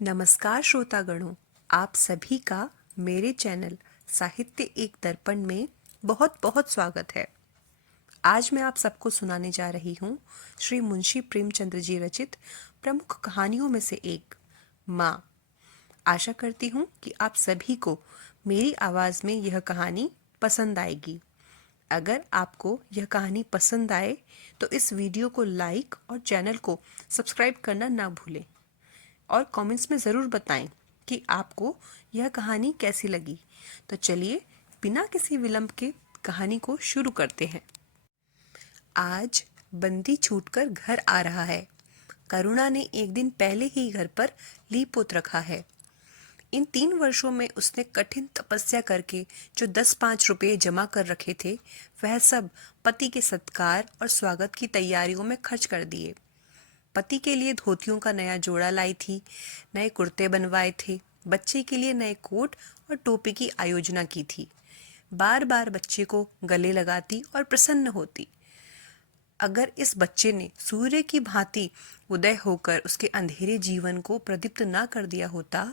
नमस्कार श्रोतागणों, आप सभी का मेरे चैनल साहित्य एक दर्पण में बहुत बहुत स्वागत है। आज मैं आप सबको सुनाने जा रही हूँ श्री मुंशी प्रेमचंद्र जी रचित प्रमुख कहानियों में से एक, माँ। आशा करती हूँ कि आप सभी को मेरी आवाज़ में यह कहानी पसंद आएगी। अगर आपको यह कहानी पसंद आए तो इस वीडियो को लाइक और चैनल को सब्सक्राइब करना ना भूलें और कमेंट्स में ज़रूर बताएं कि आपको यह कहानी कैसी लगी। तो चलिए बिना किसी विलंब के कहानी को शुरू करते हैं। आज बंदी छूटकर घर आ रहा है। करुणा ने एक दिन पहले ही घर पर लीप पोत रखा है। इन 3 वर्षों में उसने कठिन तपस्या करके जो 10-5 रुपये जमा कर रखे थे, वह सब पति के सत्कार और स्वागत की तैयारियों में खर्च कर दिए। पति के लिए धोतियों का नया जोड़ा लाई थी, नए कुर्ते बनवाए थे, बच्चे के लिए नए कोट और टोपी की आयोजना की थी। बार बार बच्चे को गले लगाती और प्रसन्न होती। अगर इस बच्चे ने सूर्य की भांति उदय होकर उसके अंधेरे जीवन को प्रदीप्त ना कर दिया होता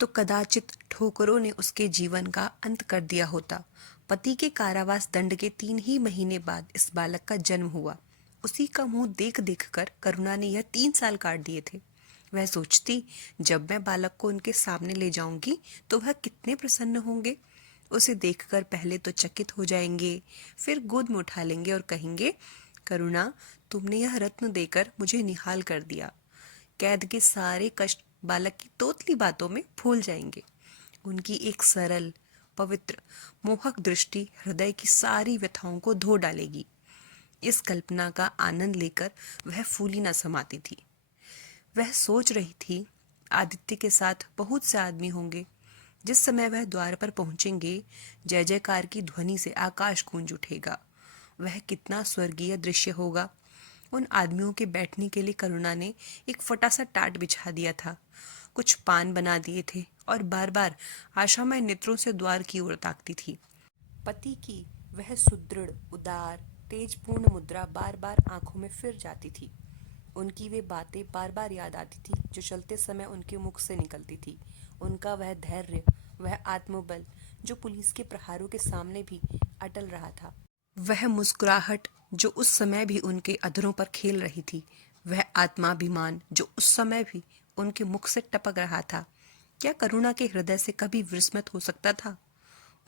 तो कदाचित ठोकरों ने उसके जीवन का अंत कर दिया होता। पति के कारावास दंड के 3 ही महीने बाद इस बालक का जन्म हुआ। उसी का मुंह देख देख कर करुणा ने यह 3 साल काट दिए थे। वह सोचती, जब मैं बालक को उनके सामने ले जाऊंगी तो वह कितने प्रसन्न होंगे। उसे देखकर पहले तो चकित हो जाएंगे, फिर गोद में उठा लेंगे और कहेंगे, करुणा, तुमने यह रत्न देकर मुझे निहाल कर दिया। कैद के सारे कष्ट बालक की तोतली बातों में भूल जाएंगे। उनकी एक सरल, पवित्र, मोहक दृष्टि हृदय की सारी व्यथाओं को धो डालेगी। इस कल्पना का आनंद लेकर वह फूली न समाती थी। वह सोच रही थी, आदित्य के साथ बहुत से आदमी होंगे। जिस समय वह द्वार पर पहुंचेंगे, जय जयकार की ध्वनि से आकाश गूंज उठेगा। वह कितना स्वर्गीय दृश्य होगा। उन आदमियों के बैठने के लिए करुणा ने एक फटा सा टाट बिछा दिया था, कुछ पान बना दिए थे और बार बार आशामय नेत्रों से द्वार की ओर ताकती थी। पति की वह सुदृढ़, उदार, तेजपूर्ण मुद्रा बार बार आंखों में फिर जाती थी। उनकी वे बातें बार बार याद आती थी जो चलते समय उनके मुख से निकलती थी। उनका वह धैर्य, वह आत्मबल जो पुलिस के प्रहारों के सामने भी अटल रहा था। वह मुस्कुराहट जो उस समय भी उनके अधरों पर खेल रही थी। वह आत्माभिमान जो उस समय भी उनके मुख से टपक रहा था। क्या करुणा के हृदय से कभी विस्मृत हो सकता था?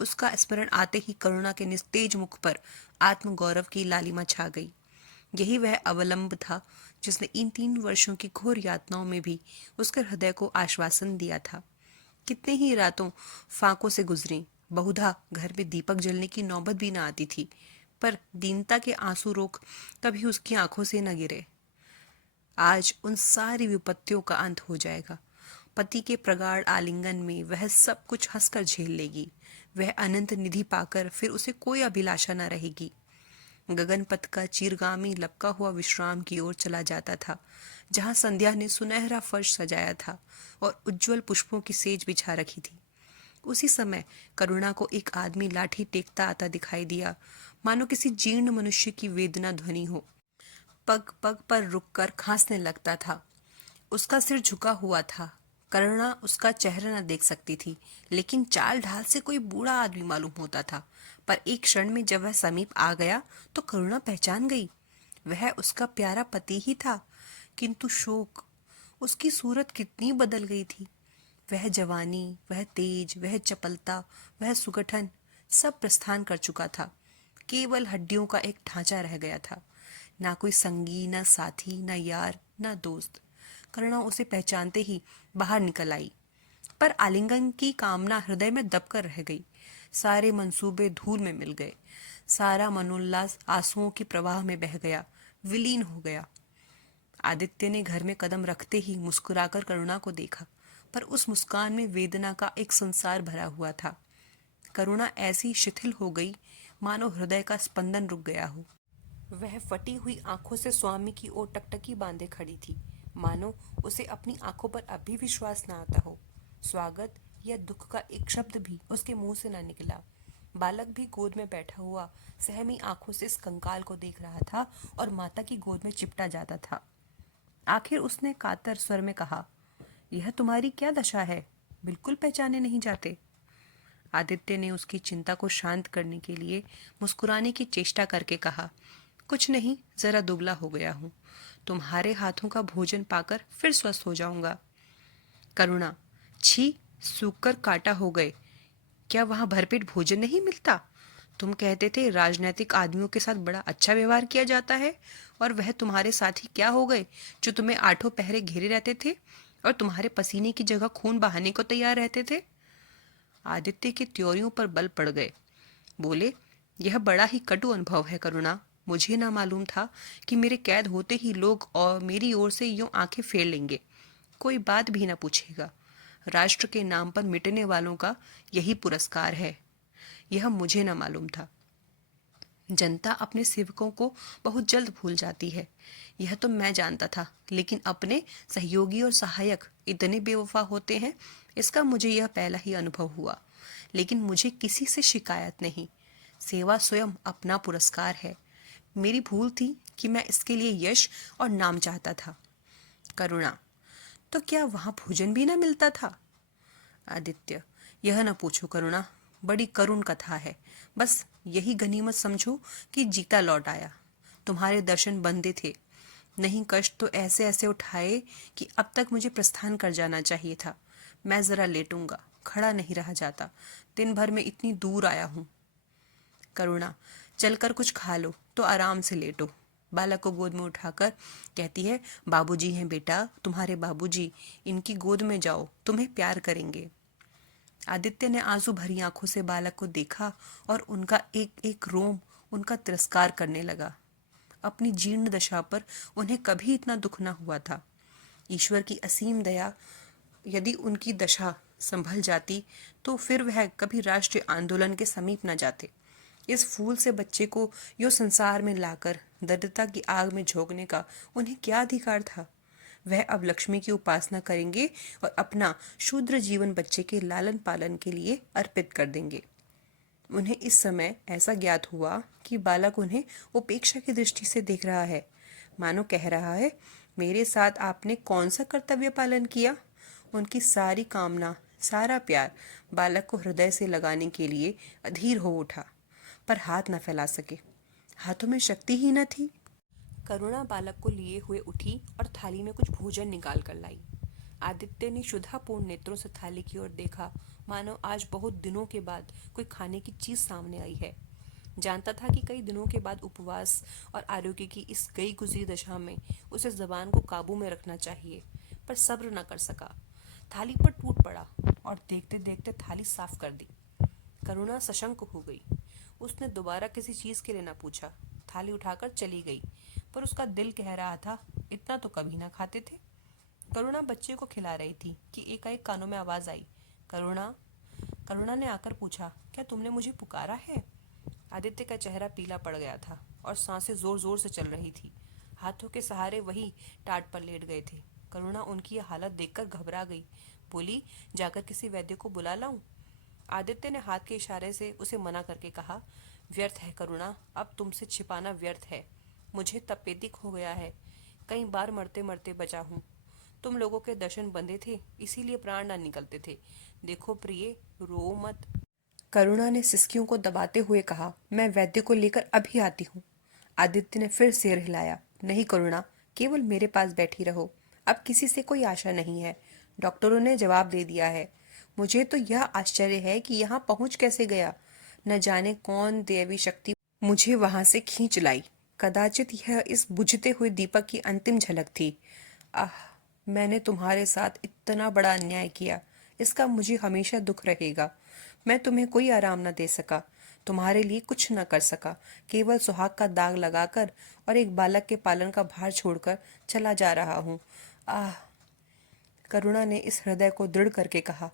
उसका स्मरण आते ही करुणा के निस्तेज मुख पर आत्मगौरव की लालिमा छा गई। यही वह अवलंब था जिसने इन 3 वर्षों की घोर यातनाओं में भी उसके हृदय को आश्वासन दिया था। कितने ही रातों फांकों से गुजरी, बहुधा घर में दीपक जलने की नौबत भी न आती थी, पर दीनता के आंसू रोक कभी उसकी आंखों से न गिरे। आज उन सारी विपत्तियों का अंत हो जाएगा। पति के प्रगाढ़ आलिंगन में वह सब कुछ हंसकर झेल लेगी। वह अनंत निधि पाकर फिर उसे कोई अभिलाषा न रहेगी। गगनपथ का चीरगामी लपका हुआ विश्राम की ओर चला जाता था, जहां संध्या ने सुनहरा फर्श सजाया था और उज्जवल पुष्पों की सेज बिछा रखी थी। उसी समय करुणा को एक आदमी लाठी टेकता आता दिखाई दिया, मानो किसी जीर्ण मनुष्य की वेदना ध्वनि हो। पग पग पर रुककर खांसने लगता था। उसका सिर झुका हुआ था। करुणा उसका चेहरा न देख सकती थी, लेकिन चाल ढाल से कोई बूढ़ा आदमी मालूम होता था। पर एक क्षण में जब वह समीप आ गया तो करुणा पहचान गई। वह उसका प्यारा पति ही था, किंतु शोक, उसकी सूरत कितनी बदल गई थी। वह जवानी, वह तेज, वह चपलता, वह सुगठन सब प्रस्थान कर चुका था। केवल हड्डियों का एक ढांचा रह गया था। ना कोई संगी, ना साथी, ना यार, ना दोस्त। करुणा उसे पहचानते ही बाहर निकल आई, पर आलिंगन की कामना हृदय में दबकर रह गई। सारे मंसूबे धूल में मिल गए। सारा मनोल्लास आंसुओं की प्रवाह में बह गया, विलीन हो गया। आदित्य ने घर में कदम रखते ही मुस्कुराकर करुणा को देखा, पर उस मुस्कान में वेदना का एक संसार भरा हुआ था। करुणा ऐसी शिथिल हो गई मानो हृदय का स्पंदन रुक गया हो। वह फटी हुई आंखों से स्वामी की ओर टकटकी बांधे खड़ी थी, मानो उसे अपनी आंखों पर अब भी विश्वास न आता हो। स्वागत या दुख का एक शब्द भी उसके मुंह से न निकला। बालक भी गोद में बैठा हुआ सहमी आंखों से इस कंकाल को देख रहा था और माता की गोद में चिपटा जाता था। आखिर उसने कातर स्वर में कहा, यह तुम्हारी क्या दशा है? बिल्कुल पहचाने नहीं जाते। आदित्य ने उसकी चिंता को शांत करने के लिए मुस्कुराने की चेष्टा करके कहा, कुछ नहीं, जरा दुबला हो गया हूँ। तुम्हारे हाथों का भोजन पाकर फिर स्वस्थ हो जाऊंगा। करुणा, छी, सूख कर काटा हो गए। क्या वहां भरपेट भोजन नहीं मिलता? तुम कहते थे राजनैतिक आदमियों के साथ बड़ा अच्छा व्यवहार किया जाता है, और वह तुम्हारे साथी क्या हो गए जो तुम्हें आठों पहरे घेरे रहते थे और तुम्हारे पसीने की जगह खून बहाने को तैयार रहते थे। आदित्य की त्योरियों पर बल पड़ गए। बोले, यह बड़ा ही कटु अनुभव है करुणा। मुझे ना मालूम था कि मेरे कैद होते ही लोग और मेरी ओर से यूं आंखें फेर लेंगे, कोई बात भी ना पूछेगा। राष्ट्र के नाम पर मिटने वालों का यही पुरस्कार है। यह मुझे ना मालूम था। जनता अपने सेवकों को बहुत जल्द भूल जाती है, यह तो मैं जानता था, लेकिन अपने सहयोगी और सहायक इतने बेवफा होते हैं, इसका मुझे यह पहला ही अनुभव हुआ। लेकिन मुझे किसी से शिकायत नहीं। सेवा स्वयं अपना पुरस्कार है। मेरी भूल थी कि मैं इसके लिए यश और नाम चाहता था। करुणा, तो क्या वहां भोजन भी ना मिलता था? आदित्य, यह न पूछो करुणा, बड़ी करुण कथा है। बस यही गनीमत समझो कि जीता लौट आया। तुम्हारे दर्शन बंदे थे। नहीं, कष्ट तो ऐसे ऐसे उठाए कि अब तक मुझे प्रस्थान कर जाना चाहिए था। मैं जरा लेटूंगा, खड़ा नहीं रहा जाता। दिन भर में इतनी दूर आया हूँ। करुणा, चलकर कुछ खा लो तो आराम से लेटो। बालक को गोद में उठाकर कहती है, बाबूजी हैं बेटा, तुम्हारे बाबूजी, इनकी गोद में जाओ, तुम्हें प्यार करेंगे। आदित्य ने आंसू भरी आंखों से बालक को देखा और उनका एक एक रोम उनका तिरस्कार करने लगा। अपनी जीर्ण दशा पर उन्हें कभी इतना दुख न हुआ था। ईश्वर की असीम दया, यदि उनकी दशा संभल जाती तो फिर वह कभी राष्ट्रीय आंदोलन के समीप न जाते। इस फूल से बच्चे को यो संसार में लाकर दरिद्रता की आग में झोंकने का उन्हें क्या अधिकार था? वह अब लक्ष्मी की उपासना करेंगे और अपना शूद्र जीवन बच्चे के लालन पालन के लिए अर्पित कर देंगे। उन्हें इस समय ऐसा ज्ञात हुआ कि बालक उन्हें उपेक्षा की दृष्टि से देख रहा है, मानो कह रहा है, मेरे साथ आपने कौन सा कर्तव्य पालन किया? उनकी सारी कामना, सारा प्यार बालक को हृदय से लगाने के लिए अधीर हो उठा, पर हाथ न फैला सके। हाथों में शक्ति ही न थी। करुणा बालक को लिए हुए उठी और थाली में कुछ भोजन निकाल कर लाई। आदित्य ने शुद्धापूर्ण नेत्रों से थाली की ओर देखा, मानो आज बहुत दिनों के बाद कोई खाने की चीज सामने आई है। जानता था कि कई दिनों के बाद उपवास और आरोग्य की इस गई गुजरी दशा में उसे जबान को काबू में रखना चाहिए, पर सब्र न कर सका। थाली पर टूट पड़ा और देखते देखते थाली साफ कर दी। करुणा सशंक हो गई। उसने दोबारा किसी चीज के लिए न पूछा, थाली उठाकर चली गई, पर उसका दिल कह रहा था, इतना तो कभी ना खाते थे। करुणा बच्चे को खिला रही थी कि एकाएक कानों में आवाज आई, करुणा। करुणा ने आकर पूछा, क्या तुमने मुझे पुकारा है? आदित्य का चेहरा पीला पड़ गया था और सांसें जोर जोर से चल रही थी। हाथों के सहारे वही टाट पर लेट गए थे। करुणा उनकी यह हालत देखकर घबरा गई। बोली, जाकर किसी वैद्य को बुला लाऊं? आदित्य ने हाथ के इशारे से उसे मना करके कहा, व्यर्थ है करुणा, अब तुमसे छिपाना व्यर्थ है। मुझे तपेदिक हो गया है, कई बार मरते मरते बचा हूँ। तुम लोगों के दर्शन बंधे थे, इसीलिए प्राण न निकलते थे। देखो प्रिय, रो मत। करुणा ने सिसकियों को दबाते हुए कहा, मैं वैद्य को लेकर अभी आती हूँ। आदित्य ने फिर सिर हिलाया, नहीं करुणा, केवल मेरे पास बैठी रहो। अब किसी से कोई आशा नहीं है, डॉक्टरों ने जवाब दे दिया है। मुझे तो यह आश्चर्य है कि यहाँ पहुंच कैसे गया। न जाने कौन दैवी शक्ति मुझे वहां से खींच लाई। कदाचित यह इस बुझते हुए दीपक की अंतिम झलक थी। आह, मैंने तुम्हारे साथ इतना बड़ा अन्याय किया, इसका मुझे हमेशा दुख रहेगा। मैं तुम्हें कोई आराम न दे सका, तुम्हारे लिए कुछ न कर सका, केवल सुहाग का दाग लगाकर और एक बालक के पालन का भार छोड़कर चला जा रहा हूँ। आह। करुणा ने इस हृदय को दृढ़ करके कहा,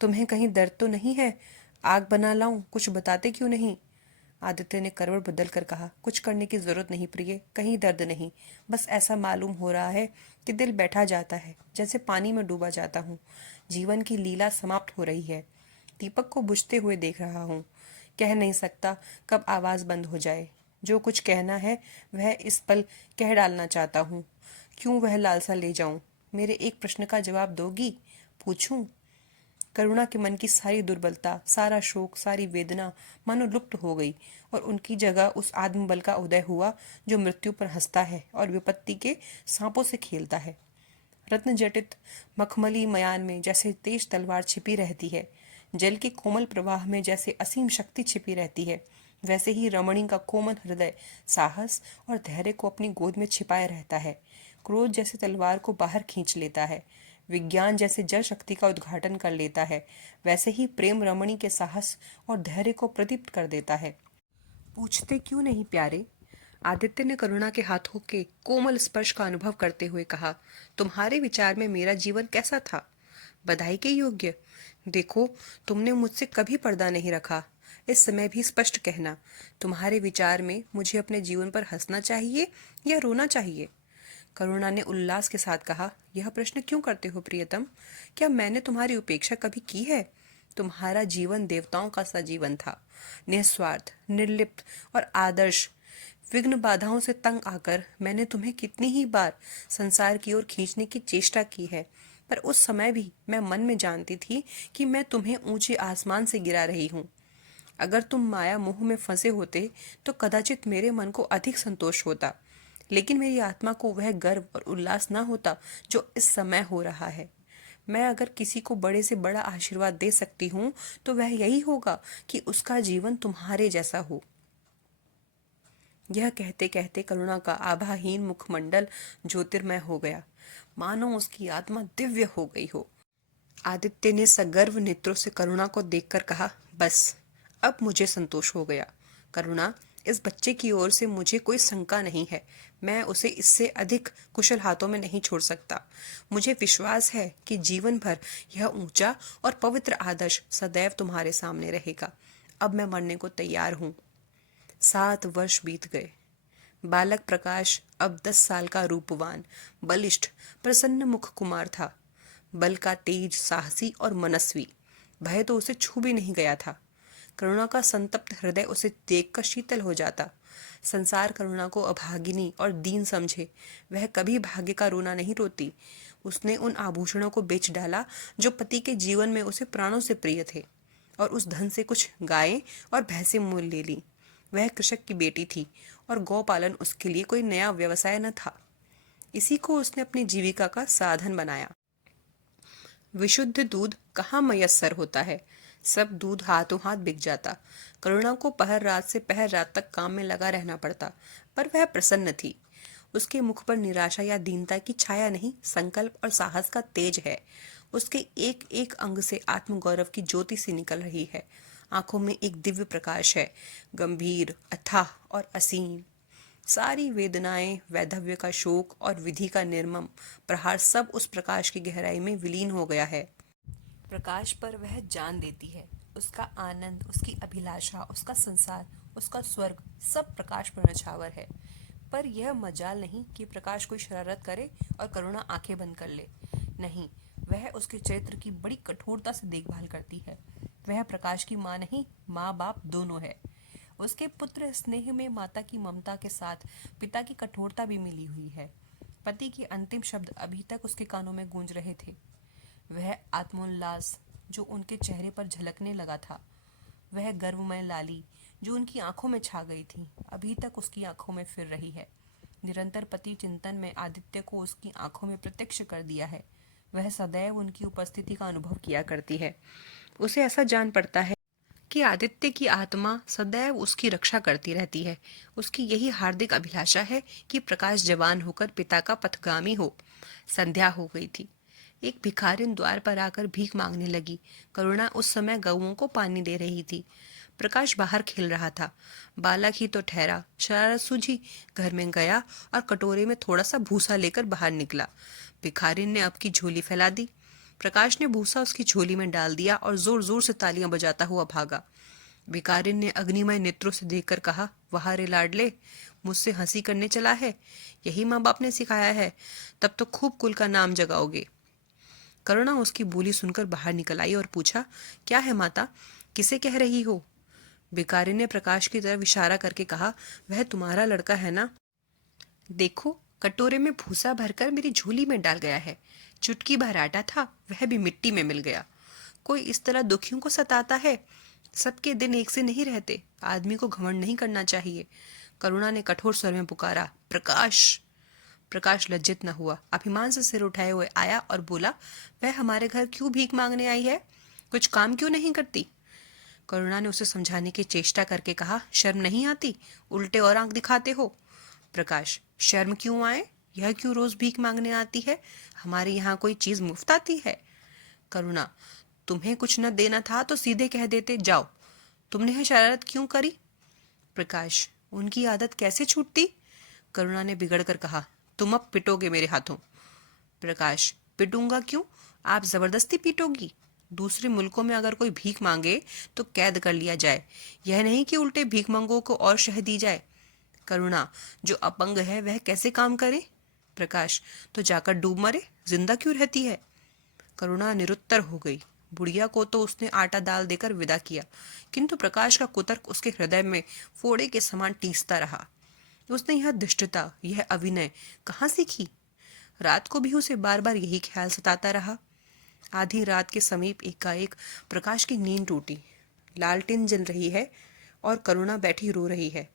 तुम्हें कहीं दर्द तो नहीं है? आग बना लाऊं? कुछ बताते क्यों नहीं? आदित्य ने करवट बदल कर कहा, कुछ करने की जरूरत नहीं प्रिय, कहीं दर्द नहीं। बस ऐसा मालूम हो रहा है कि दिल बैठा जाता है, जैसे पानी में डूबा जाता हूँ। जीवन की लीला समाप्त हो रही है। दीपक को बुझते हुए देख रहा हूँ। कह नहीं सकता कब आवाज बंद हो जाए। जो कुछ कहना है वह इस पल कह डालना चाहता हूँ। क्यों वह लालसा ले जाऊं? मेरे एक प्रश्न का जवाब दोगी? पूछूं? करुणा के मन की सारी दुर्बलता, सारा शोक, सारी वेदना मानो लुप्त हो गई और उनकी जगह उस आत्मबल का उदय हुआ जो मृत्यु पर हंसता है और विपत्ति के सांपों से खेलता है। रत्न जटित मखमली मयान में जैसे तेज तलवार छिपी रहती है, जल के कोमल प्रवाह में जैसे असीम शक्ति छिपी रहती है, वैसे ही रमणी का कोमल हृदय साहस और धैर्य को अपनी गोद में छिपाए रहता है। क्रोध जैसे तलवार को बाहर खींच लेता है, विज्ञान जैसे जल शक्ति का उद्घाटन कर लेता है, वैसे ही प्रेम रमणी के साहस और धैर्य को प्रदीप्त कर देता है। पूछते क्यों नहीं प्यारे? आदित्य ने करुणा के हाथों के कोमल स्पर्श का अनुभव करते हुए कहा, तुम्हारे विचार में मेरा जीवन कैसा था? बधाई के योग्य। देखो, तुमने मुझसे कभी पर्दा नहीं रखा। इस समय भी स्पष्ट कहना, तुम्हारे विचार में मुझे अपने जीवन पर हंसना चाहिए या रोना चाहिए? करुणा ने उल्लास के साथ कहा, यह प्रश्न क्यों करते हो प्रियतम? क्या मैंने तुम्हारी उपेक्षा कभी की है? तुम्हारा जीवन देवताओं का सा जीवन था, निस्वार्थ, निर्लिप्त और आदर्श। विघ्न बाधाओं से तंग आकर मैंने तुम्हें कितनी ही बार संसार की ओर खींचने की चेष्टा की है, पर उस समय भी मैं मन में जानती थी कि मैं तुम्हें ऊंचे आसमान से गिरा रही हूँ। अगर तुम माया मोह में फंसे होते तो कदाचित मेरे मन को अधिक संतोष होता, लेकिन मेरी आत्मा को वह गर्व और उल्लास न होता जो इस समय हो रहा है। मैं अगर किसी को बड़े से बड़ा आशीर्वाद दे सकती हूँ तो वह यही होगा कि उसका जीवन तुम्हारे जैसा हो। यह कहते कहते करुणा का आभाहीन मुखमंडल ज्योतिर्मय हो गया, मानो उसकी आत्मा दिव्य हो गई हो। आदित्य ने सगर्व नेत्रों से करुणा को देखकर कहा, बस अब मुझे संतोष हो गया। करुणा, इस बच्चे की ओर से मुझे कोई शंका नहीं है। मैं उसे इससे अधिक कुशल हाथों में नहीं छोड़ सकता। मुझे विश्वास है कि जीवन भर यह ऊंचा और पवित्र आदर्श सदैव तुम्हारे सामने रहेगा। अब मैं मरने को तैयार हूँ। 7 वर्ष बीत गए। बालक प्रकाश अब 10 साल का रूपवान, बलिष्ठ, प्रसन्न मुख कुमार था। बल का तेज, साहसी और मनस्वी। भय तो उसे छू भी नहीं गया था। करुणा का संतप्त हृदय उसे देखकर शीतल हो जाता। संसार करुणा को अभागिनी और दीन समझे, वह कभी भाग्य का रोना नहीं रोती। उसने उन आभूषणों को बेच डाला जो पति के जीवन में उसे प्राणों से प्रिय थे, और उस धन से कुछ गायें और भैंसें मोल ले ली। वह कृषक की बेटी थी और गौपालन उसके लिए कोई नया व्यवसाय न था। इसी को उसने अपनी जीविका का साधन बनाया। विशुद्ध दूध कहाँ मयस्सर होता है, सब दूध हाथों हाथ बिक जाता। करुणा को पहर रात से पहर रात तक काम में लगा रहना पड़ता, पर वह प्रसन्न थी। उसके मुख पर निराशा या दीनता की छाया नहीं, संकल्प और साहस का तेज है। उसके एक एक अंग से आत्मगौरव की ज्योति सी निकल रही है। आंखों में एक दिव्य प्रकाश है, गंभीर, अथाह और असीम। सारी वेदनाएं, वैधव्य का शोक और विधि का निर्मम प्रहार सब उस प्रकाश की गहराई में विलीन हो गया है। प्रकाश पर वह जान देती है। उसका आनंद, उसकी अभिलाषा, उसका संसार, उसका स्वर्ग सब प्रकाश पर नछावर है। पर यह मजाल नहीं कि प्रकाश कोई शरारत करे और करुणा आंखें बंद कर ले। नहीं, वह उसके चरित्र की बड़ी कठोरता से देखभाल करती है। वह प्रकाश की माँ नहीं, माँ बाप दोनों है। उसके पुत्र स्नेह में माता की ममता के साथ पिता की कठोरता भी मिली हुई है। पति के अंतिम शब्द अभी तक उसके कानों में गूंज रहे थे। वह आत्मोल्लास जो उनके चेहरे पर झलकने लगा था, वह गर्वमय लाली जो उनकी आंखों में छा गई थी, अभी तक उसकी आंखों में फिर रही है। निरंतर पति चिंतन में आदित्य को उसकी आंखों में प्रत्यक्ष कर दिया है। वह सदैव उनकी उपस्थिति का अनुभव किया करती है। उसे ऐसा जान पड़ता है कि आदित्य की आत्मा सदैव उसकी रक्षा करती रहती है। उसकी यही हार्दिक अभिलाषा है कि प्रकाश जवान होकर पिता का पथगामी हो। संध्या हो गई थी। एक भिखारिन द्वार पर आकर भीख मांगने लगी। करुणा उस समय गऊओं को पानी दे रही थी। प्रकाश बाहर खेल रहा था। बालक ही तो ठहरा, शरारत सूझी, घर में गया और कटोरे में थोड़ा सा भूसा लेकर बाहर निकला। भिखारिन ने अब की झोली फैला दी। प्रकाश ने भूसा उसकी झोली में डाल दिया और जोर जोर से तालियां बजाता हुआ भागा। भिखारिन ने अग्निमय नेत्रों से देखकर कहा, वाह रे लाडले, मुझसे हंसी करने चला है? यही माँ बाप ने सिखाया है, तब तो खूब कुल का नाम जगाओगे। करुणा उसकी बोली सुनकर बाहर निकल आई और पूछा, क्या है माता, किसे कह रही हो? भिखारी ने प्रकाश की तरफ इशारा करके कहा, वह तुम्हारा लड़का है ना? देखो, कटोरे में भूसा भरकर मेरी झोली में डाल गया है। चुटकी भर आटा था, वह भी मिट्टी में मिल गया। कोई इस तरह दुखियों को सताता है। सबके दिन एक से नहीं रहते। आदमी को घमंड नहीं करना चाहिए। करुणा ने कठोर स्वर में पुकारा, प्रकाश। प्रकाश लज्जित न हुआ, अभिमान से सिर उठाए हुए आया और बोला, वह हमारे घर क्यों भीख मांगने आई है? कुछ काम क्यों नहीं करती? करुणा ने उसे समझाने की चेष्टा करके कहा, शर्म नहीं आती? उल्टे और आंख दिखाते हो। प्रकाश, शर्म क्यों आए? यह क्यों रोज भीख मांगने आती है? हमारे यहाँ कोई चीज मुफ्त आती है? करुणा, तुम्हें कुछ न देना था तो सीधे कह देते, जाओ। तुमने यह शरारत क्यों करी? प्रकाश, उनकी आदत कैसे छूटती? करुणा ने बिगड़ कर कहा, तुम अब पिटोगे मेरे हाथों। प्रकाश, पिटूंगा क्यों? आप जबरदस्ती पीटोगी। दूसरे मुल्कों में अगर कोई भीख मांगे तो कैद कर लिया जाए, यह नहीं कि उल्टे भीख मांगों को और शह दी जाए। करुणा, जो अपंग है वह कैसे काम करे? प्रकाश, तो जाकर डूब मरे, जिंदा क्यों रहती है? करुणा निरुत्तर हो गई। बुढ़िया को तो उसने आटा दाल देकर विदा किया, किंतु प्रकाश का कुतर्क उसके हृदय में फोड़े के समान टीसता रहा। उसने यह दुष्टता, यह अभिनय कहाँ सीखी? रात को भी उसे बार बार यही ख्याल सताता रहा। आधी रात के समीप एकाएक प्रकाश की नींद टूटी। लालटेन जल रही है और करुणा बैठी रो रही है।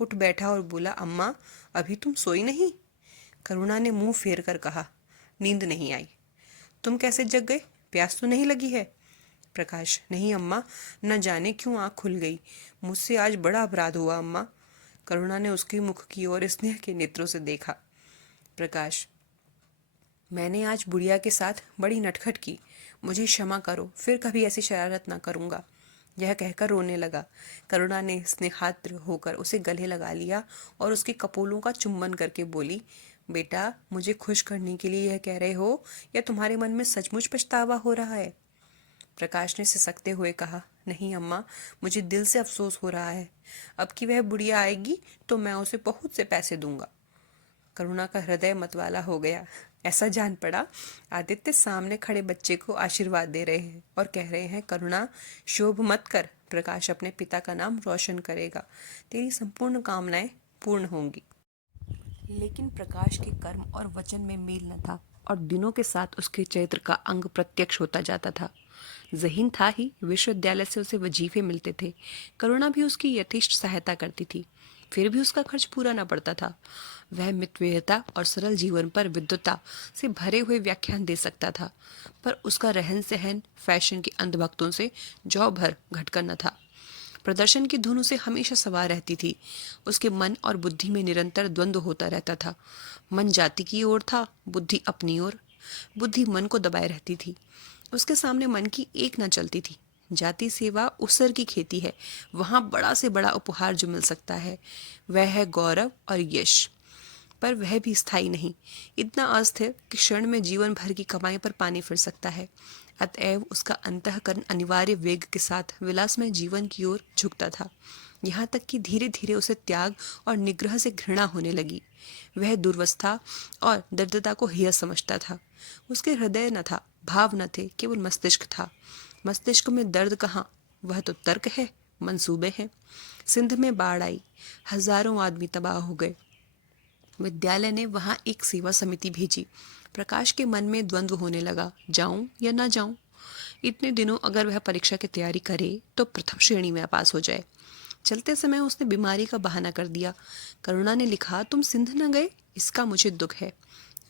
उठ बैठा और बोला, अम्मा, अभी तुम सोई नहीं? करुणा ने मुंह फेर कर कहा, नींद नहीं आई। तुम कैसे जग गए? प्यास तो नहीं लगी है? प्रकाश, नहीं अम्मा, न जाने क्यों आँख खुल गई। मुझसे आज बड़ा अपराध हुआ अम्मा। करुणा ने उसके मुख की ओर स्नेह के नेत्रों से देखा। प्रकाश, मैंने आज बुढ़िया के साथ बड़ी नटखट की, मुझे क्षमा करो, फिर कभी ऐसी शरारत ना करूंगा। यह कहकर रोने लगा। करुणा ने स्नेहाद्र होकर उसे गले लगा लिया और उसके कपोलों का चुंबन करके बोली, बेटा, मुझे खुश करने के लिए यह कह रहे हो या तुम्हारे मन में सचमुच पछतावा हो रहा है? प्रकाश ने सिसकते हुए कहा, नहीं अम्मा, मुझे दिल से अफसोस हो रहा है। अब कि वह बुढ़िया आएगी तो मैं उसे बहुत से पैसे दूंगा। करुणा का हृदय मतवाला हो गया। ऐसा जान पड़ा आदित्य सामने खड़े बच्चे को आशीर्वाद दे रहे हैं और कह रहे हैं, करुणा, शोभ मत कर, प्रकाश अपने पिता का नाम रोशन करेगा, तेरी संपूर्ण कामनाएं पूर्ण होंगी। लेकिन प्रकाश के कर्म और वचन में मेल न था और दिनों के साथ उसके चरित्र का अंग प्रत्यक्ष होता जाता था। ज़हीन था ही, विश्वविद्यालय से उसे वजीफे मिलते थे। करुणा भी उसकी यथेष्ट सहायता करती थी, फिर भी उसका खर्च पूरा न पड़ता था। वह मितव्ययिता और सरल जीवन पर विद्वता से भरे हुए व्याख्यान दे सकता था, पर उसका रहन सहन फैशन के अंधभक्तों से जौ भर घटकर न था। प्रदर्शन की धुन उसे हमेशा सवार रहती थी। उसके मन और बुद्धि में निरंतर द्वंद्व होता रहता था। मन जाति की ओर था, बुद्धि अपनी ओर। बुद्धि मन को दबाए रहती थी। उसके सामने मन की एक न चलती थी। जाति सेवा उसर की खेती है, वहां बड़ा से बड़ा उपहार जो मिल सकता है वह है गौरव और यश, पर वह भी स्थायी नहीं, इतना अस्थिर कि क्षण में जीवन भर की कमाई पर पानी फिर सकता है। अतएव उसका अंतःकरण अनिवार्य वेग के साथ विलासमय जीवन की ओर झुकता था, यहाँ तक कि धीरे धीरे उसे त्याग और निग्रह से घृणा होने लगी। वह दुर्वस्था और दरिद्रता को हेय समझता था। उसके हृदय न था, भाव न थे, केवल मस्तिष्क था। मस्तिष्क में दर्द कहाँ, वह तो तर्क है, मंसूबे हैं। सिंध में बाढ़ आई, हजारों आदमी तबाह हो गए। विद्यालय ने वहां एक सेवा समिति भेजी। प्रकाश के मन में द्वंद्व होने लगा, जाऊं या ना जाऊं। इतने दिनों अगर वह परीक्षा की तैयारी करे तो प्रथम श्रेणी में पास हो जाए। चलते समय उसने बीमारी का बहाना कर दिया। करुणा ने लिखा, तुम सिंध न गए, इसका मुझे दुख है।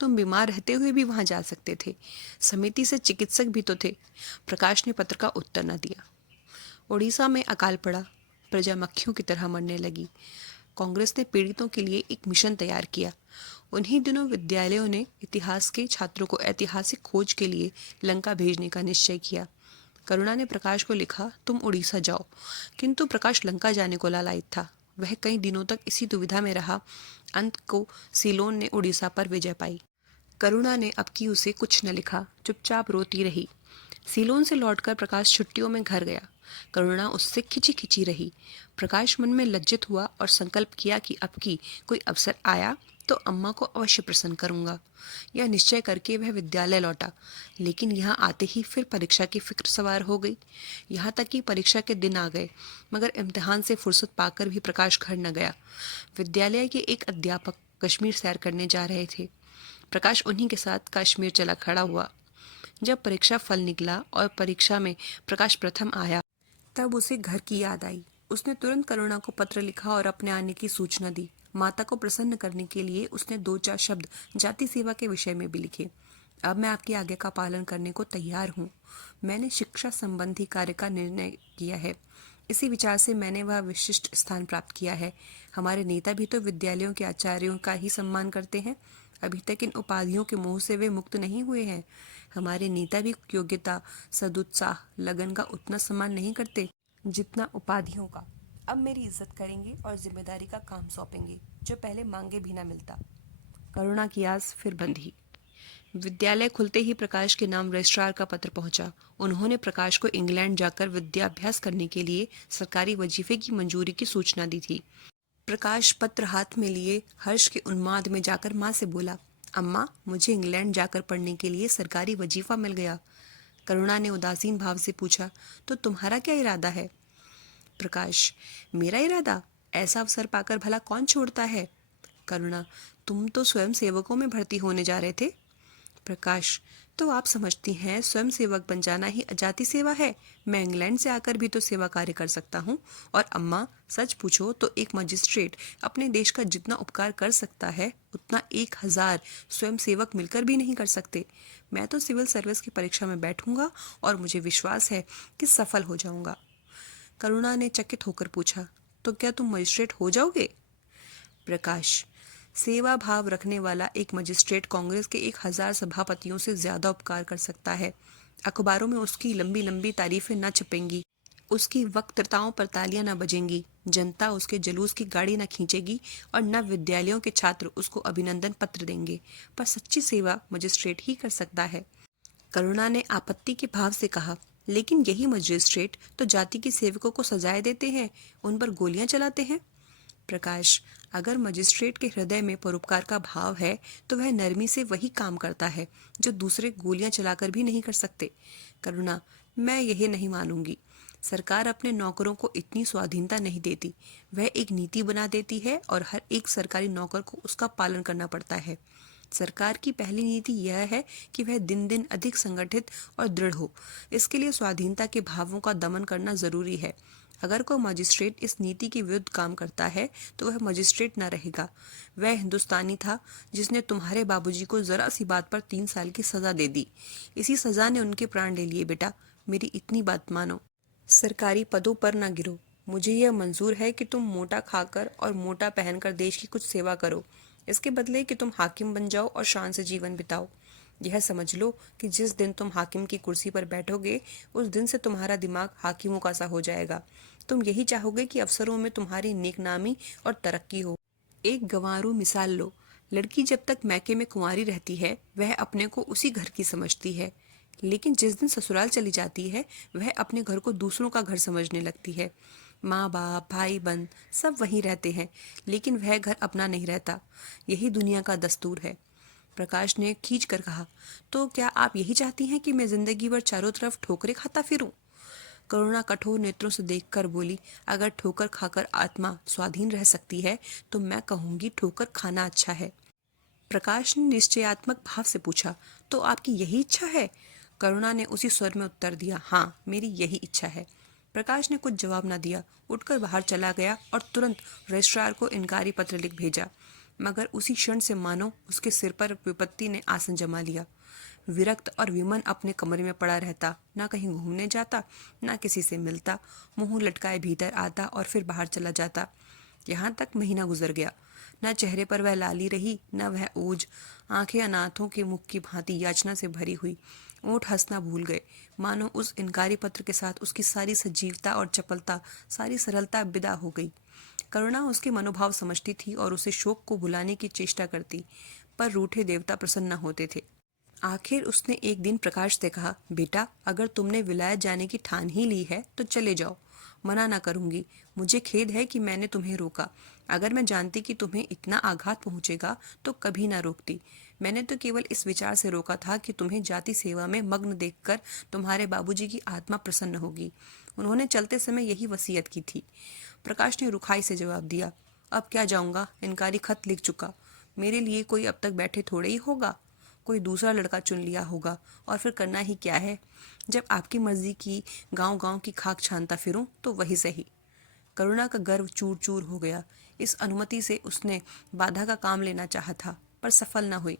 तुम बीमार रहते हुए भी वहां जा सकते थे। समिति से चिकित्सक भी तो थे। प्रकाश ने पत्र का उत्तर न दिया। उड़ीसा में अकाल पड़ा, प्रजा मक्खियों की तरह मरने लगी। कांग्रेस ने पीड़ितों के लिए एक मिशन तैयार किया। उन्हीं दिनों विद्यालयों ने इतिहास के छात्रों को ऐतिहासिक खोज के लिए लंका भेजने का निश्चय किया। करुणा ने प्रकाश को लिखा, तुम उड़ीसा जाओ, किंतु प्रकाश लंका जाने को लालायित था। वह कई दिनों तक इसी दुविधा में रहा। अंत को सीलोन ने उड़ीसा पर विजय पाई। करुणा ने अब की उसे कुछ न लिखा, चुपचाप रोती रही। सीलोन से लौटकर प्रकाश छुट्टियों में घर गया। करुणा उससे खिंची खिंची रही। प्रकाश मन में लज्जित हुआ और संकल्प किया कि अब की कोई अवसर आया तो अम्मा को अवश्य प्रसन्न करूंगा। यह निश्चय करके वह विद्यालय लौटा, लेकिन यहाँ आते ही फिर परीक्षा की फिक्र सवार हो गई। यहाँ तक कि परीक्षा के दिन आ गए, मगर इम्तिहान से फुर्सत पाकर भी प्रकाश घर न गया। विद्यालय के एक अध्यापक कश्मीर सैर करने जा रहे थे। प्रकाश उन्हीं के साथ कश्मीर चला खड़ा हुआ। जब परीक्षा फल निकला और परीक्षा में प्रकाश प्रथम आया, तब उसे घर की याद आई। उसने तुरंत करुणा को पत्र लिखा और अपने आने की सूचना दी। माता को प्रसन्न करने के लिए उसने 2-4 शब्द जाति सेवा के विषय में भी लिखे। अब मैं आपकी आज्ञा का पालन करने को तैयार हूँ। मैंने शिक्षा संबंधी कार्य का निर्णय किया है। इसी विचार से मैंने वह विशिष्ट स्थान प्राप्त किया है। हमारे नेता भी तो विद्यालयों के आचार्यों का ही सम्मान करते हैं। अभी तक इन उपाधियों के मोह से वे मुक्त नहीं हुए हैं। हमारे नेता भी योग्यता, सदुत्साह, लगन का उतना सम्मान नहीं करते जितना उपाधियों का। अब मेरी इज्जत करेंगे और जिम्मेदारी का काम सौंपेंगे, जो पहले मांगे भी ना मिलता। करुणा की आस फिर बंधी। विद्यालय खुलते ही प्रकाश के नाम रजिस्ट्रार का पत्र पहुंचा। उन्होंने प्रकाश को इंग्लैंड जाकर विद्याभ्यास करने के लिए सरकारी वजीफे की मंजूरी की सूचना दी थी। प्रकाश पत्र हाथ में लिए हर्ष के उन्माद में जाकर माँ से बोला, अम्मा, मुझे इंग्लैंड जाकर पढ़ने के लिए सरकारी वजीफा मिल गया। करुणा ने उदासीन भाव से पूछा, तो तुम्हारा क्या इरादा है? प्रकाश, मेरा इरादा? ऐसा अवसर पाकर भला कौन छोड़ता है? करुणा, तुम तो स्वयं सेवकों में भर्ती होने जा रहे थे। प्रकाश, तो आप समझती हैं स्वयं सेवक बन जाना ही अजाति सेवा है? मैं इंग्लैंड से आकर भी तो सेवा कार्य कर सकता हूँ। और अम्मा, सच पूछो तो एक मजिस्ट्रेट अपने देश का जितना उपकार कर सकता है उतना 1000 स्वयं सेवक मिलकर भी नहीं कर सकते। मैं तो सिविल सर्विस की परीक्षा में बैठूंगा और मुझे विश्वास है कि सफल हो जाऊंगा। करुणा ने चकित होकर पूछा, तो क्या तुम मजिस्ट्रेट हो जाओगे? प्रकाश, सेवा भाव रखने वाला एक मजिस्ट्रेट कांग्रेस के 1000 सभापतियों से ज्यादा उपकार कर सकता है। अखबारों में उसकी लंबी लंबी तारीफें न छपेंगी, उसकी वक्तृताओं पर तालियां न बजेंगी, जनता उसके जुलूस की गाड़ी न खींचेगी और न विद्यालयों के छात्र उसको अभिनंदन पत्र देंगे। पर सच्ची सेवा मजिस्ट्रेट ही कर सकता है। करुणा ने आपत्ति के भाव से कहा, लेकिन यही मजिस्ट्रेट तो जाति के सेवकों को सजाएं देते हैं, उन पर गोलियां चलाते हैं। प्रकाश, अगर मजिस्ट्रेट के हृदय में परोपकार का भाव है तो वह नरमी से वही काम करता है जो दूसरे गोलियां चलाकर भी नहीं कर सकते। करुणा, मैं यही नहीं मानूंगी। सरकार अपने नौकरों को इतनी स्वाधीनता नहीं देती। वह एक नीति बना देती है और हर एक सरकारी नौकर को उसका पालन करना पड़ता है। सरकार की पहली नीति यह है कि वह दिन दिन अधिक संगठित और दृढ़ हो। इसके लिए स्वाधीनता के भावों का दमन करना जरूरी है। अगर कोई मजिस्ट्रेट इस नीति के विरुद्ध काम करता है तो वह मजिस्ट्रेट न रहेगा। वह हिंदुस्तानी था जिसने तुम्हारे बाबूजी को जरा सी बात पर 3 साल की सजा दे दी। इसी सजा ने उनके प्राण ले लिए। बेटा, मेरी इतनी बात मानो। सरकारी पदों पर न गिरो। मुझे यह मंजूर है कि तुम मोटा खाकर और मोटा पहनकर देश की कुछ सेवा करो, इसके बदले कि तुम हाकिम बन जाओ और शान से जीवन बिताओ। यह समझ लो कि जिस दिन तुम हाकिम की कुर्सी पर बैठोगे उस दिन से तुम्हारा दिमाग हाकिमों का सा हो जाएगा। तुम यही चाहोगे कि अफसरों में तुम्हारी नेकनामी और तरक्की हो। एक गंवारू मिसाल लो। लड़की जब तक मैके में कुंवारी रहती है वह अपने को उसी घर की समझती है, लेकिन जिस दिन ससुराल चली जाती है वह अपने घर को दूसरों का घर समझने लगती है। माँ बाप, भाई बहन सब वहीं रहते हैं, लेकिन वह घर अपना नहीं रहता। यही दुनिया का दस्तूर है। प्रकाश ने खींच कर कहा, तो क्या आप यही चाहती हैं कि मैं जिंदगी भर चारों तरफ ठोकरें खाता फिरूं? करुणा कठोर नेत्रों से देखकर बोली, अगर ठोकर खाकर आत्मा स्वाधीन रह सकती है तो मैं कहूंगी ठोकर खाना अच्छा है। प्रकाश ने निश्चयात्मक भाव से पूछा, तो आपकी यही इच्छा है? करुणा ने उसी स्वर में उत्तर दिया, हाँ, मेरी यही इच्छा है। प्रकाश ने कुछ जवाब न दिया, उठकर बाहर चला गया और तुरंत रजिस्ट्रार को इनकारी पत्र लिख भेजा। मगर उसी क्षण से मानो उसके सिर पर विपत्ति ने आसन जमा लिया। विरक्त और विमन अपने कमरे में पड़ा रहता, ना कहीं घूमने जाता, ना किसी से मिलता, मुंह लटकाए भीतर आता और फिर बाहर चला जाता। यहाँ तक महीना गुजर गया। न चेहरे पर वह लाली रही, न वह ओज। आंखें अनाथों के मुख की भांति याचना से भरी हुई। ओठ हंसना भूल गए, मानो उस इनकारी पत्र के साथ उसकी सारी सजीवता और चपलता, सारी सरलता विदा हो गई। करुणा उसके मनोभाव समझती थी और उसे शोक को भुलाने की चेष्टा करती, पर रूठे देवता प्रसन्न होते थे। आखिर उसने एक दिन प्रकाश से कहा, बेटा, अगर तुमने विलायत जाने की ठान ही ली है तो चले जाओ, मना ना करूंगी। मुझे खेद है कि मैंने तुम्हें रोका। अगर मैं जानती कि तुम्हें इतना आघात पहुंचेगा तो कभी ना रोकती। मैंने तो केवल इस विचार से रोका था कि तुम्हें जाति सेवा में मग्न देखकर तुम्हारे बाबूजी की आत्मा प्रसन्न होगी। उन्होंने चलते समय यही वसीयत की थी। प्रकाश ने रुखाई से जवाब दिया, अब क्या जाऊंगा, इनकारी खत लिख चुका। मेरे लिए कोई अब तक बैठे थोड़े ही होगा, कोई दूसरा लड़का चुन लिया होगा, और फिर करना ही क्या है। जब आपकी मर्जी की गांव गांव की खाक छानता फिरूं तो वही सही। करुणा का गर्व चूर चूर हो गया। इस अनुमति से उसने बाधा का काम लेना चाहा था, पर सफल न हुई।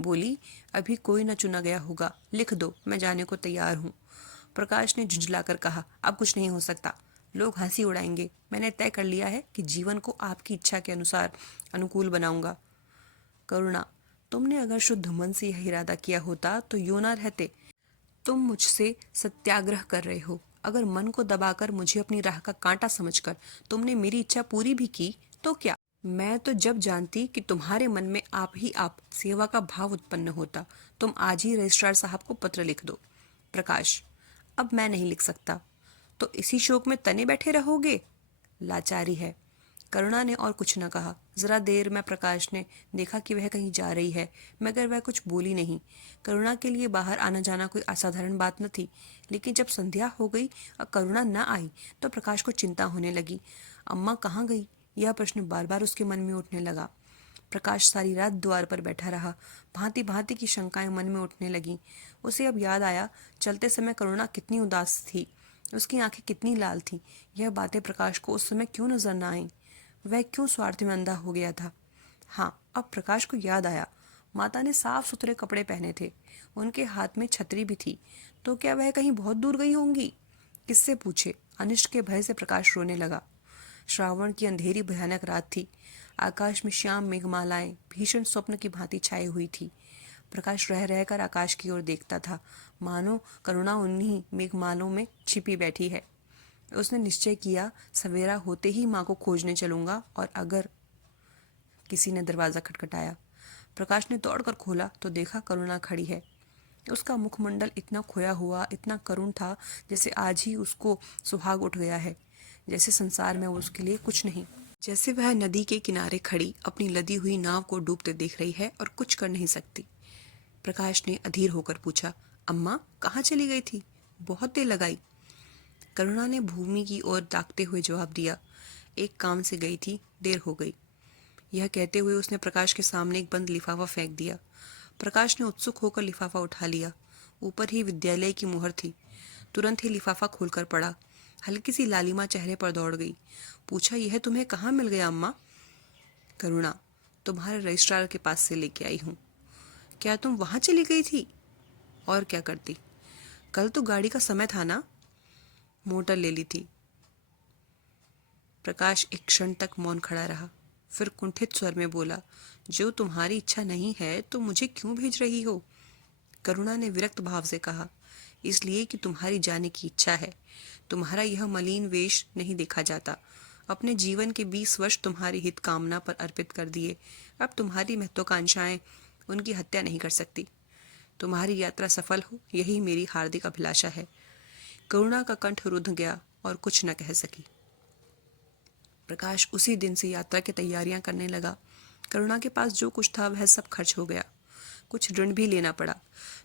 बोली, अभी कोई न चुना गया होगा, लिख दो, मैं जाने को तैयार हूँ। प्रकाश ने झुंझलाकर कहा, अब कुछ नहीं हो सकता, लोग हंसी उड़ाएंगे। मैंने तय कर लिया है कि जीवन को आपकी इच्छा के अनुसार अनुकूल बनाऊंगा। करुणा, तुमने अगर शुद्ध मन से यह इरादा किया होता तो यूं ना रहते। तुम मुझसे सत्याग्रह कर रहे हो। अगर मन को दबाकर मुझे अपनी राह का कांटा समझकर तुमने मेरी इच्छा पूरी भी की तो क्या। मैं तो जब जानती कि तुम्हारे मन में आप ही आप सेवा का भाव उत्पन्न होता। तुम आज ही रजिस्ट्रार साहब को पत्र लिख दो। प्रकाश, अब मैं नहीं लिख सकता। तो इसी शोक में तने बैठे रहोगे। लाचारी है। करुणा ने और कुछ न कहा। जरा देर में प्रकाश ने देखा कि वह कहीं जा रही है, मगर वह कुछ बोली नहीं। करुणा के लिए बाहर आना जाना कोई असाधारण बात न थी, लेकिन जब संध्या हो गई और करुणा न आई तो प्रकाश को चिंता होने लगी। अम्मा कहाँ गई, यह प्रश्न बार बार उसके मन में उठने लगा। प्रकाश सारी रात द्वार पर बैठा रहा। भांति भांति की शंकाएं मन में उठने लगीं। उसे अब याद आया, चलते समय करुणा कितनी उदास थी, उसकी आंखें कितनी लाल थीं। यह बातें प्रकाश को उस समय क्यों नजर न आईं? वह क्यों स्वार्थ में अंधा हो गया था? हाँ, अब प्रकाश को याद आया, माता ने साफ सुथरे कपड़े पहने थे, उनके हाथ में छतरी भी थी। तो क्या वह कहीं बहुत दूर गई होंगी? किससे पूछे? अनिष्ट के भय से प्रकाश रोने लगा। श्रावण की अंधेरी भयानक रात थी। आकाश में श्याम मेघमालाएं भीषण स्वप्न की भांति छाई हुई थी। प्रकाश रह रहकर आकाश की ओर देखता था, मानो करुणा उन्हीं मेघमालों में छिपी बैठी है। उसने निश्चय किया, सवेरा होते ही माँ को खोजने चलूंगा। और अगर किसी ने दरवाजा खटखटाया, प्रकाश ने दौड़कर खोला तो देखा करुणा खड़ी है। उसका मुखमंडल इतना खोया हुआ, इतना करुण था, जैसे आज ही उसको सुहाग उठ गया है, जैसे संसार में उसके लिए कुछ नहीं, जैसे वह नदी के किनारे खड़ी अपनी लदी हुई नाव को डूबते देख रही है और कुछ कर नहीं सकती। प्रकाश ने अधीर होकर पूछा, अम्मा कहाँ चली गई थी? बहुत देर लगाई। करुणा ने भूमि की ओर ताकते हुए जवाब दिया, एक काम से गई थी, देर हो गई। यह कहते हुए उसने प्रकाश के सामने एक बंद लिफाफा फेंक दिया। प्रकाश ने उत्सुक होकर लिफाफा उठा लिया। ऊपर ही विद्यालय की मुहर थी। तुरंत ही लिफाफा खोलकर पड़ा। हल्की सी लालिमा चेहरे पर दौड़ गई। पूछा, यह तुम्हें कहाँ मिल गया अम्मा? करुणा, तुम्हारे रजिस्ट्रार के पास से लेके आई हूँ। क्या तुम वहाँ चली गई थी? और क्या करती, कल तो गाड़ी का समय था ना। मोटर ले ली थी। प्रकाश एक क्षण तक मौन खड़ा रहा, फिर कुंठित स्वर में बोला, जो तुम्हारी इच्छा नहीं है तो मुझे क्यों भेज रही हो? करुणा ने विरक्त भाव से कहा, इसलिए कि तुम्हारी जाने की इच्छा है। तुम्हारा यह मलिन वेश नहीं देखा जाता। अपने जीवन के 20 वर्ष तुम्हारी हित कामना पर अर्पित कर दिए। अब तुम्हारी महत्वाकांक्षाएं उनकी हत्या नहीं कर सकती। तुम्हारी यात्रा सफल हो, यही मेरी हार्दिक अभिलाषा है। करुणा का कंठ रुंध गया और कुछ न कह सकी। प्रकाश उसी दिन से यात्रा की तैयारियां करने लगा। करुणा के पास जो कुछ था वह सब खर्च हो गया। कुछ ऋण भी लेना पड़ा।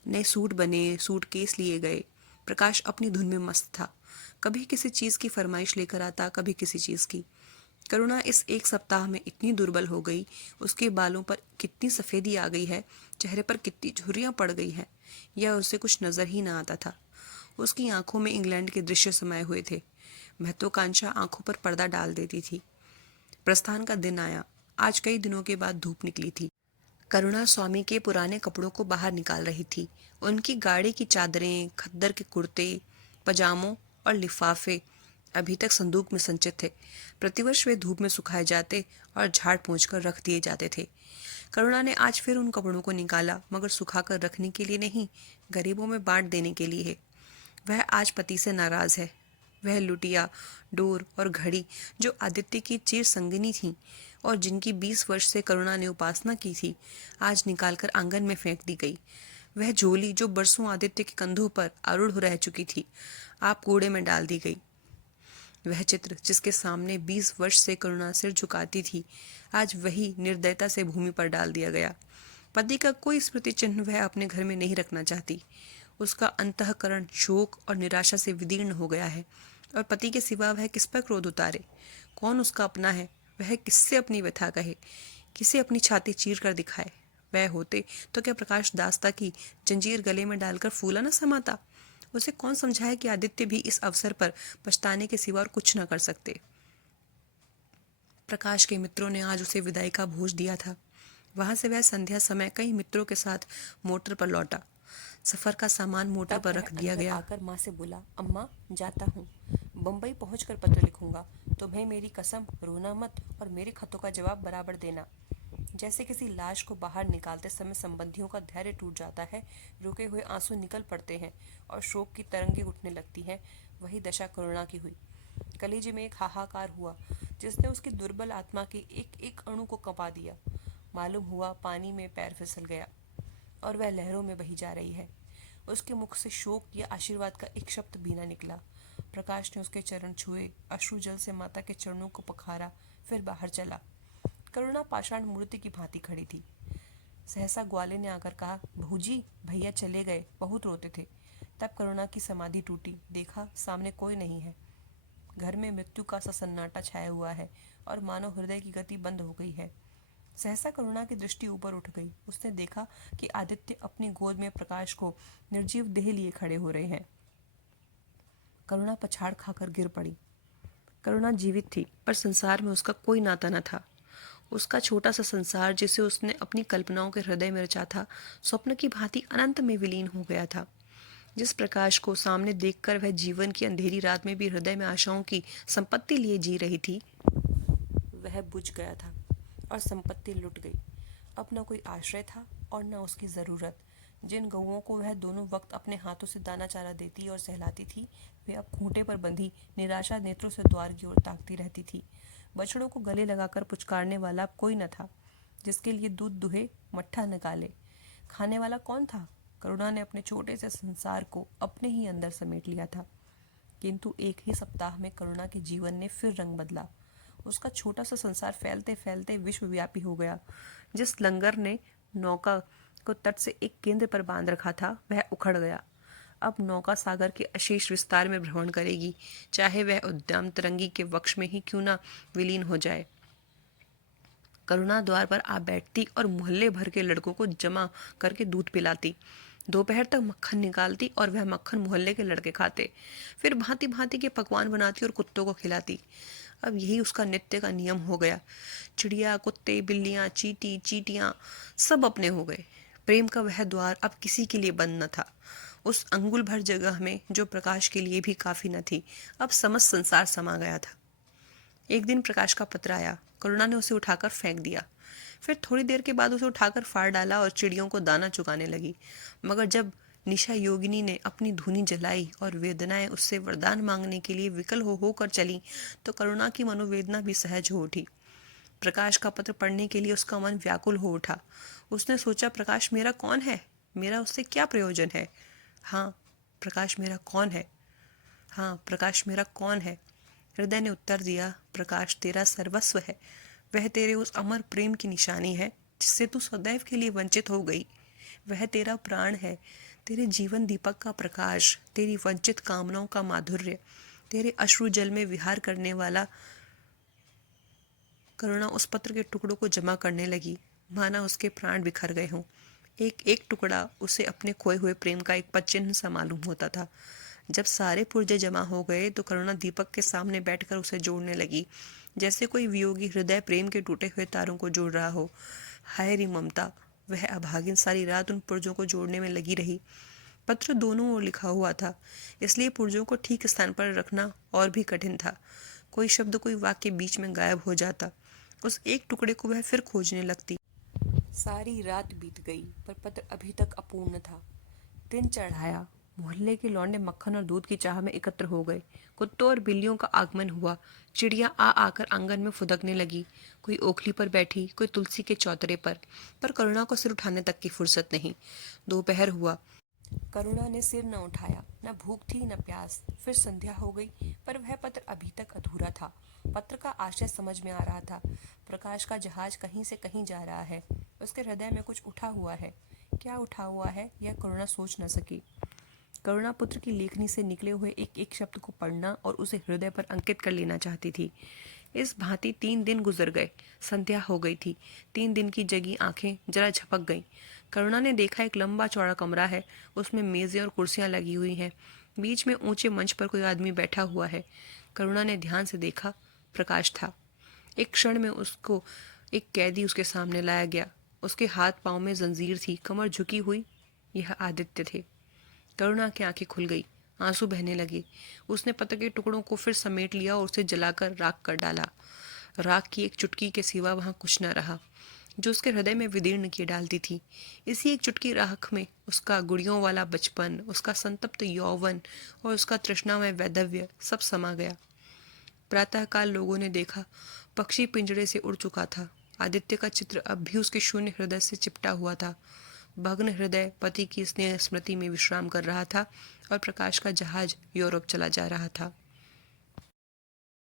नए सूट बने, सूटकेस लिए गए। प्रकाश अपनी धुन में मस्त था। कभी किसी चीज की फरमाइश लेकर आता, कभी किसी चीज की। करुणा इस एक सप्ताह में इतनी दुर्बल हो गई, उसके बालों पर कितनी सफेदी आ गई है, चेहरे पर कितनी झुर्रियां पड़ गई हैं, यह उसे कुछ नजर ही न आता था। उसकी आंखों में इंग्लैंड के दृश्य समाये हुए थे। महत्वाकांक्षा आंखों पर पर्दा डाल देती थी। प्रस्थान का दिन आया। आज कई दिनों के बाद धूप निकली थी। करुणा स्वामी के पुराने कपड़ों को बाहर निकाल रही थी। उनकी गाड़ी की चादरें, खद्दर के कुर्ते, पजामों और लिफाफे अभी तक संदूक में संचित थे। प्रतिवर्ष वे धूप में सुखाए जाते और झाड़ पोंछ कर रख दिए जाते थे। करुणा ने आज फिर उन कपड़ों को निकाला, मगर सुखाकर रखने के लिए नहीं, गरीबों में बांट देने के लिए है। वह आज पति से नाराज है। वह लुटिया, डोर और घड़ी जो आदित्य की चिर संगिनी थी और जिनकी 20 वर्ष से करुणा ने उपासना की थी, आज निकालकर आंगन में फेंक दी गई। वह झोली जो बरसों आदित्य के कंधों पर आरूढ़ रह चुकी थी, आप कूड़े में डाल दी गई। वह चित्र जिसके सामने 20 वर्ष से करुणा सिर झुकाती थी, आज वही निर्दयता से भूमि पर डाल दिया गया। पति का कोई स्मृति चिन्ह वह अपने घर में नहीं रखना चाहती। उसका अंतःकरण शोक और निराशा से विदीर्ण हो गया है, और पति के सिवा वह किस पर क्रोध उतारे? कौन उसका अपना है? वह किससे अपनी व्यथा कहे? किसे अपनी छाती चीर कर दिखाए। वह होते तो क्या प्रकाश दास्ता की जंजीर गले में डालकर फूला न समाता। उसे कौन समझाए कि आदित्य भी इस अवसर पर पछताने के सिवा और कुछ न कर सकते। प्रकाश के मित्रों ने आज उसे विदाई का भोज दिया था। वहां से वह संध्या समय कई मित्रों के साथ मोटर पर लौटा। सफर का सामान मोटर पर रख दिया गया। आकर माँ से बोला, अम्मा जाता हूँ, बम्बई पहुँचकर पत्र लिखूंगा। तुम्हें मेरी कसम, रोना मत और मेरे खतों का जवाब बराबर देना। जैसे किसी लाश को बाहर निकालते समय संबंधियों का धैर्य टूट जाता है, रुके हुए आंसू निकल पड़ते हैं और शोक की तरंगे उठने लगती हैं, वही दशा करुणा की हुई। कलेजे में एक हाहाकार हुआ जिसने उसकी दुर्बल आत्मा के एक एक अणु को कंपा दिया। मालूम हुआ पानी में पैर फिसल गया और वह लहरों में बही जा रही है। उसके मुख से शोक या आशीर्वाद का एक शब्द भी न निकला। प्रकाश ने उसके चरण छुए, अश्रु जल से माता के चरणों को पखारा, फिर बाहर चला। करुणा पाषाण मूर्ति की भांति खड़ी थी। सहसा ग्वाले ने आकर कहा, भूजी भैया चले गए, बहुत रोते थे। तब करुणा की समाधि टूटी, देखा सामने कोई नहीं है। घर में मृत्यु का सा सन्नाटा छाया हुआ है और मानो हृदय की गति बंद हो गई है। सहसा करुणा की दृष्टि ऊपर उठ गई। उसने देखा कि आदित्य अपनी गोद में प्रकाश को निर्जीव देह लिए खड़े हो रहे हैं। करुणा पछाड़ खाकर गिर पड़ी। करुणा जीवित थी, पर संसार में उसका कोई नाता न था। उसका छोटा सा संसार जिसे उसने अपनी कल्पनाओं के हृदय में रचा था, स्वप्न की भांति अनंत में विलीन हो गया था। जिस प्रकाश को सामने देखकर वह जीवन की अंधेरी रात में भी हृदय में आशाओं की संपत्ति लिए जी रही थी, वह बुझ गया था और संपत्ति लुट गई। अब न कोई आश्रय था और न उसकी ज़रूरत। जिन गऊओं को वह दोनों वक्त अपने हाथों से दाना चारा देती और सहलाती थी, वे अब खूंटे पर बंधी निराशा नेत्रों से द्वार की ओर ताकती रहती थी। बछड़ों को गले लगाकर पुचकारने वाला अब कोई न था, जिसके लिए दूध दुहे मट्ठा निकाले। खाने वाला कौन था? करुणा ने अपने छोटे से संसार को अपने ही अंदर समेट लिया था। किंतु एक ही सप्ताह में करुणा के जीवन ने फिर रंग बदला। उसका छोटा सा संसार फैलते फैलते विश्वव्यापी हो गया। जिस लंगर ने नौका को तट से एक केंद्र पर बांध रखा था, वह उखड़ गया। अब नौका सागर के अशेष विस्तार में भ्रमण करेगी, चाहे वह उद्दाम तरंगी के वक्ष में ही क्यों न विलीन हो जाए। करुणा द्वार पर आ बैठती और मोहल्ले भर के लड़कों को जमा करके दूध पिलाती। दोपहर तक मक्खन निकालती और वह मक्खन मोहल्ले के लड़के खाते। फिर भांति भांति के पकवान बनाती और कुत्तों को खिलाती। अब यही उसका नित्य का नियम हो गया। चिड़िया, कुत्ते, बिल्लियां, चींटी, चींटियां सब अपने हो गए। प्रेम का वह द्वार अब किसी के लिए बंद न था। उस अंगुल भर जगह में जो प्रकाश के लिए भी काफी न थी, अब समस्त संसार समा गया था। एक दिन प्रकाश का पत्र आया। करुणा ने उसे उठाकर फेंक दिया। फिर थोड़ी देर के बाद उसे उठाकर फाड़ डाला और चिड़ियों को दाना चुगाने लगी। मगर जब निशा योगिनी ने अपनी धूनी जलाई और वेदनाएं उससे वरदान मांगने के लिए विकल हो होकर चली, तो करुणा की मनोवेदना भी सहज हो उठी। प्रकाश का पत्र पढ़ने के लिए उसका मन व्याकुल हो उठा। उसने सोचा, प्रकाश मेरा कौन है? मेरा उससे क्या प्रयोजन है? हाँ, प्रकाश मेरा कौन है? हाँ, प्रकाश मेरा कौन है? हृदय ने उत्तर दिया, प्रकाश तेरा सर्वस्व है। वह तेरे उस अमर प्रेम की निशानी है जिससे तू सदैव के लिए वंचित हो गई। वह तेरा प्राण है, तेरे जीवन दीपक का प्रकाश, तेरी वंचित कामनाओं का माधुर्य, तेरे अश्रु जल में विहार करने वाला। करुणा उस पत्र के टुकड़ों को जमा करने लगी, माना उसके प्राण बिखर गए हों। एक एक टुकड़ा उसे अपने खोए हुए प्रेम का एक पदचिन्ह सा मालूम होता था। जब सारे पुर्जे जमा हो गए तो करुणा दीपक के सामने बैठकर उसे जोड़ने लगी, जैसे कोई वियोगी हृदय प्रेम के टूटे हुए तारों को जोड़ रहा हो। हाय री ममता! वह अभागिन सारी रात उन पुर्जों को जोड़ने में लगी रही। पत्र दोनों ओर लिखा हुआ था, इसलिए पुर्जों को ठीक स्थान पर रखना और भी कठिन था। कोई शब्द, कोई वाक्य बीच में गायब हो जाता। उस एक टुकड़े को वह फिर खोजने लगती। सारी रात बीत गई, पर पत्र अभी तक अपूर्ण था। दिन चढ़ाया। मोहल्ले के लौंडे मक्खन और दूध की चाह में एकत्र हो गए। कुत्तों और बिल्लियों का आगमन हुआ। चिड़िया आ आकर आंगन में फुदकने लगी। कोई ओखली पर बैठी, कोई तुलसी के चौतरे पर करुणा को सिर उठाने तक की फुर्सत नहीं। दोपहर हुआ। करुणा ने सिर न उठाया। न भूख थी न प्यास। फिर संध्या हो गई, पर वह पत्र अभी तक अधूरा था। पत्र का आशय समझ में आ रहा था। प्रकाश का जहाज कहीं से कहीं जा रहा है। उसके हृदय में कुछ उठा हुआ है। क्या उठा हुआ है, यह करुणा सोच न सकी। करुणा पुत्र की लेखनी से निकले हुए एक एक शब्द को पढ़ना और उसे हृदय पर अंकित कर लेना चाहती थी, इस भांति 3 दिन गुजर गए। संध्या हो गई थी। 3 दिन की जगी आंखें जरा झपक गईं। करुणा ने देखा एक लंबा चौड़ा कमरा है, उसमें मेजें और कुर्सियां लगी हुई हैं। बीच में ऊंचे मंच पर कोई आदमी बैठा हुआ है। करुणा ने ध्यान से देखा, प्रकाश था। एक क्षण में उसको एक कैदी उसके सामने लाया गया। उसके हाथ पांव में जंजीर थी, कमर झुकी हुई। यह आदित्य थे। करुणा की आंखें खुल गई, आंसू बहने लगे। उसने पत्थर के टुकड़ों को फिर समेट लिया और उसे जलाकर राख कर डाला। राख की एक चुटकी के सिवा वहां कुछ न रहा जो उसके हृदय में विदीर्ण किए डालती थी। इसी एक चुटकी राख में उसका गुड़ियों वाला बचपन, उसका संतप्त यौवन और उसका तृष्णामय वैधव्य सब समा गया। प्रातःकाल लोगों ने देखा, पक्षी पिंजड़े से उड़ चुका था। आदित्य का चित्र अब भी उसके शून्य हृदय से चिपटा हुआ था। भग्न हृदय पति की स्नेह स्मृति में विश्राम कर रहा था और प्रकाश का जहाज यूरोप चला जा रहा था।